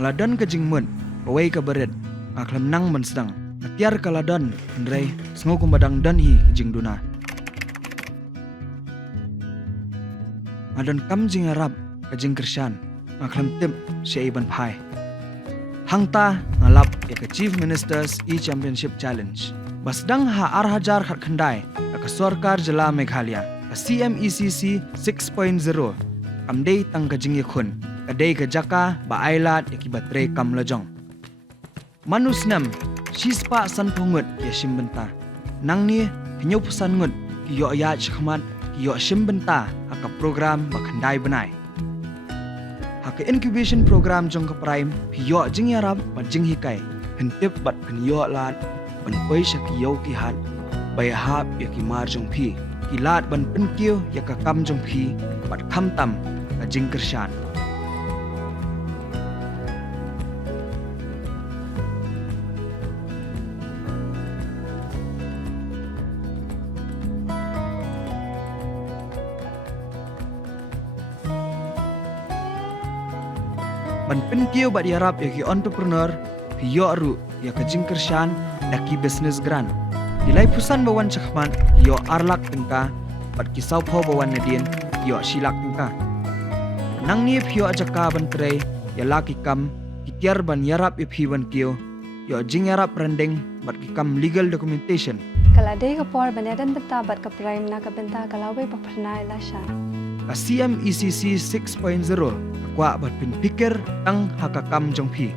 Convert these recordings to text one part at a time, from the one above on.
Aladon ke jingmun, away ke bered, aklam nang mensedang. Tiar kaladon, ndrei, sengukum badang dan hi jing duna. Adon kam jing Arab, ke jing Krishan, aklam tip syaiban pai. Hangta ngalap ke Chief Ministers E-Championship Challenge. Basdang ha arhajar khat khandai, ke Sorkar Jela Meghalaya, ke CMECC 6.0, kamdei tang ke jing yakun, kadai ke jaka ba ailat yakibatre kam lojong. Manusnam, shispa san pungut ya shimbenta. Nang ni pinyo pusan ngut kiyo ya chkhmat kiyo shimbenta haka program bakhandai benai. Haka incubation program jong ke prime piyo jing yarab bat jing hikai. Hentip bat pinyo lat ban poi shakiyo ki hat bay hap ya ki mar jong pi. Kilat ban penkiyo ya ka kam jong pi bat kam tam ka jing kershan. Ban penkiyo bat yarap ya ki entrepreneur piyo aru ya ka jing kershan ya ki business gran. Dilai pusan bawan chakman yo arlak tengka bat kisau pho bawan nadien yo silak tengka. Nang ni piyo ajaka ban trei ya laki kam kitiar ban yarap ya piwan kiyo yo jing yarap rendeng bat kikam legal documentation. Kaladai kapor banedan benta bat ka prime na ka benta kalawai paparnai lasha. Ka CMECC 6.0 kwa bat pin pikir tang hakakam jong pi.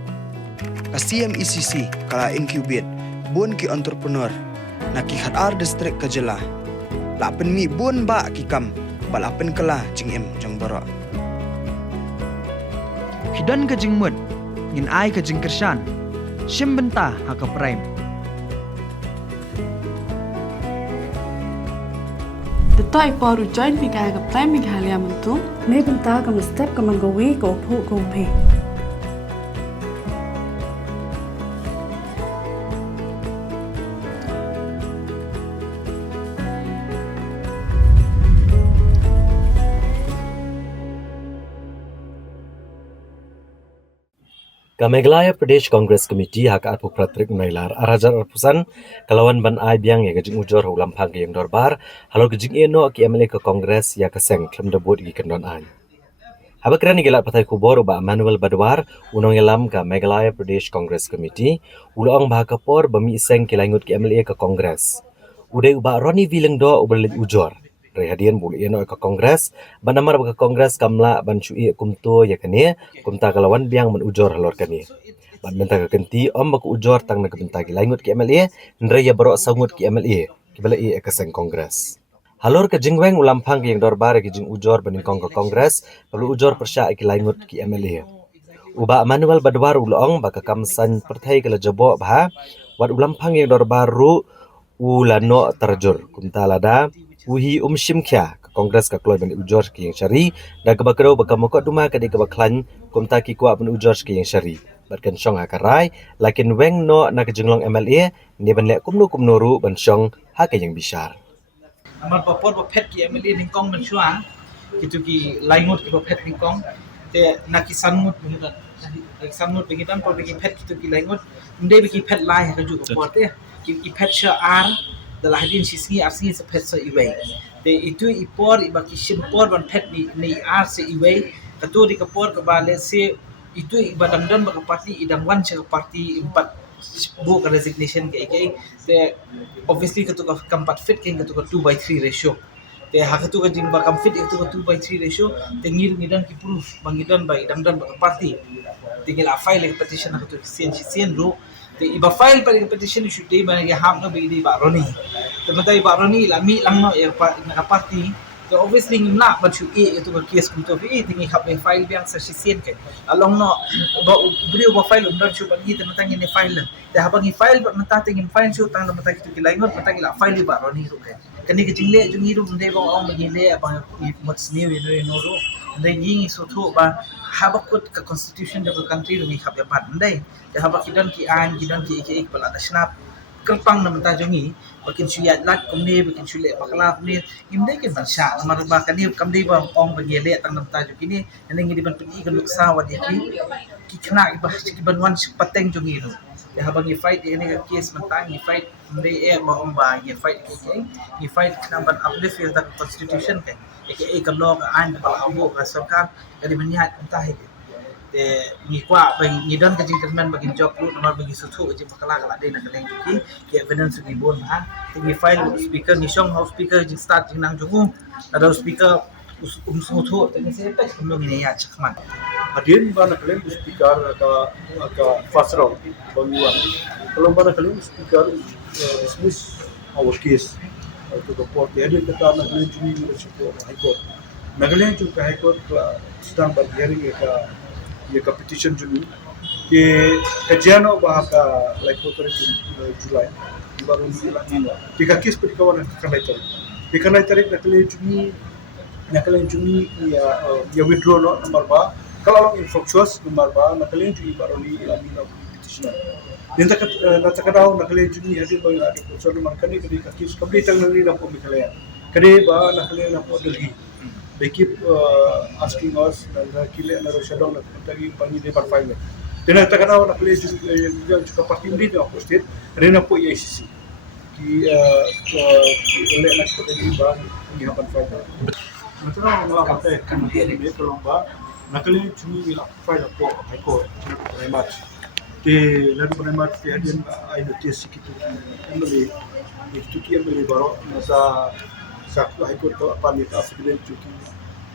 Ka CMECC kala incubate bun ki entrepreneur na ki khatar district ka jela. La pen mi bun ba ki kam bala pen kala jing em jong bara. Hidan ka jing mud ngin ai ka jing kershan. Shim benta haka prime. Detai paru join pikai ka prime Meghalaya mentu. Ne benta ka step ka mangawi ko phu ko pe. MLA Pradesh Congress Committee hak arpu pratrik nailar arajar arpusan kalawan ban ai biang ya gajing ujor hu Lamphang yang dorbar halo gajing eno ki MLA ke Congress ya ke Seng klem debut gi kendon an. Haba kerani gelat patai kubor ba Manuel Badwar unong elam ka MLA Pradesh Congress Committee ulong bah kapor bami Seng kilangut ki MLA ke Congress. Udai uba Roni Vilengdo ubelit Ujor. Rehadian bulu eno ke Kongres, banamar ke Kongres kamla ban cui kumto ya kene, kumta kalawan biang men ujor halor kene. Ban benta ke kenti om ke ujor tang nak benta ki laingut ki MLA, ndre ya barok sangut ki MLA, ki bala e ke Seng Kongres. Halor ke jingweng Lamphang yang dorbar ke jing ujor bening ke Kongres, perlu ujor persya ki laingut ki MLA. Uba Manuel Badwar ulong ba ke kamsan pertai ke lejabo bah, wat Lamphang yang dorbar ru ulano terjur, kumta lada uhi shimkya ke Kongres ka kloy ban ujor ki yang syari dan ke bakro bakamoko duma ka di ke baklan kumta ki kwa ban ujor ki yang syari batkan syong akarai lakin Weng no na ke jenglong MLA ni ban lek kumno ru ban syong ha ke yang bishar amar papor ba phet ki MLA ningkong ban syua kitu ki laingut ki ba phet ningkong te na ki sanmut bingitan sanmut bingitan por ki phet kitu ki laingut ndai ki phet lai ka ju ko te ki phet sha ar dalah din sisi arsi se phet so iway te itu ipor ibaki shimpor ban phet ni ar se iway katu di kapor ke bale se itu ibadang dan baka parti idang wan se parti empat bu ka resignation ke te obviously katu ka kampat fit ke katu ka 2/3 ratio te hakatu ka jing bakam fit itu ka 2/3 ratio te ngir ngidan ki proof bangidan ba idang dan baka parti tinggal file petition katu sien ro te iba file pa petition should day ba ya ham no bigdi ba roni te matai ba roni la mi lang no ya party te obviously ngimla ba chu itu ka case kunto bi tingi hab file biang sa sien ke along no ba ubri ba file undar chu ba ni te matang ni file te habang file ba mata tingin file chu tang mata kitu kilaingot mata la file ba roni ro ke kani ke jingle ju ngiru ndai ba ong magile ba much new no ro ndai ngi so tho ba habakut ka constitution of the country ro mi hab ya pat ndai te habak kidan ki an kidan ki ek bala snap kelpang na mentah jongi bakin suyat lat komne bakin sule pakala komne imde kin bansha namar ba kani kamde ba ong bagele tang mentah jongi ni neng di ban pegi kan luksa wadi ki kena ibah ki ban wan pateng jongi no ya habang i fight ini ka case mentang i fight komne ba ong ba i fight i fight kena ban uplift the constitution kan aka law ka an ba abo ka sarkar kadi menihat mentah ni kwa ni dan kajing kerman bagi job lu nomor bagi sutu je pakala kala de nak leng ki ke evidence ni bon ha ni file speaker ni song house speaker jing start jing nang jungu ada speaker sutu ni se pek kumlo ni ya chakman Hadirin bana kalian speaker aka first round banguan kalau bana kalian speaker dismiss our case to the court dia kata nak kalian juni support high court nak kalian juga high court sedang berhearing ये का पिटीशन जुनी कि कजियानो bahasa like kotor Julai baru ni tiga kes perikawan kanai tarik nakale juni ya withdraw no nomor ba kalau infructuous nomor ba nakale juni baru ni ilamina petition dinta natakadaw nakale juni hadin ba ila ko so nomor kani ka kes complete ang nani na po mikale kani ba nakale na po Delhi. They keep asking us na kile na shadow na tagi pani de par file. Tena takanaw na place juga parti ndi na po state rena po ICC. Ki ole na ko de ba ni hapan file. Matara ngala pate kan de kolomba nakali chuni la file po ai ko very much. Ke lalu very much ke adian ai notice kitu MLA itu ki MLA baro masa sakto high court ko apa ni affidavit cuki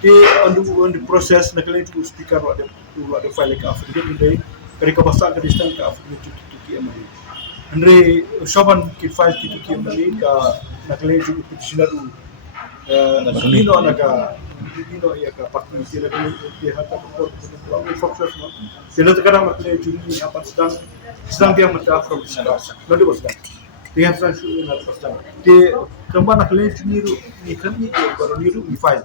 ke on the process na kalian tu speaker ada file ka affidavit ni kari ka basa ka distan ka affidavit cuki MLA andre shoban ki file ki cuki MLA ka na kalian tu petitioner du nino ya ka parti ni na kalian dia hata ko infrastructure no sila takana na kalian tu ni apa sedang dia mata from discuss no dia sedang they have some show in the first time they kembali nak lihat ni kan ni baru ni file